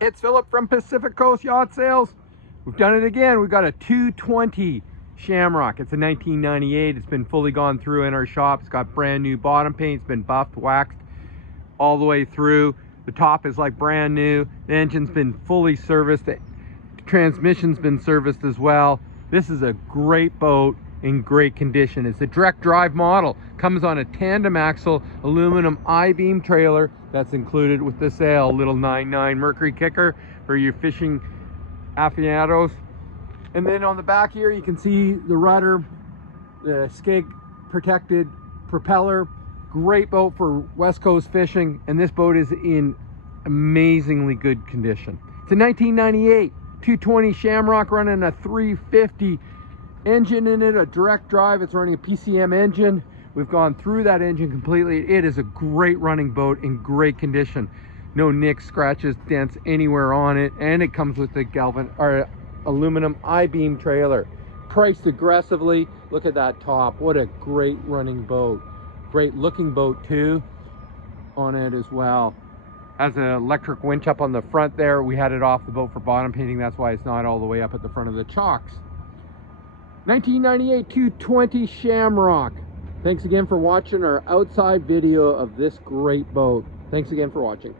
It's Philip from Pacific Coast Yacht Sales. We've done it again. We've got a 220 Shamrock. It's a 1998. It's been fully gone through in our shop. It's got brand new bottom paint. It's been buffed, waxed all the way through. The top is like brand new. The engine's been fully serviced. The transmission's been serviced as well. This is a great boat in great condition. It's a direct drive model. Comes on a tandem axle aluminum I-beam trailer that's included with the sale. Little 9.9 Mercury kicker for your fishing aficionados. And then on the back here you can see the rudder, the skeg protected propeller. Great boat for West Coast fishing, and this boat is in amazingly good condition. It's a 1998 220 Shamrock running a 350 engine in it, a direct drive. It's running a PCM engine. We've gone through that engine completely. It is a great running boat in great condition. No nicks, scratches, dents anywhere on it, and it comes with the aluminum I-beam trailer. Priced aggressively. Look at that top. What a great running boat. Great looking boat too on it as well. Has an electric winch up on the front there. We had it off the boat for bottom painting. That's why it's not all the way up at the front of the chocks. 1998 220 Shamrock. Thanks again for watching our outside video of this great boat. Thanks again for watching.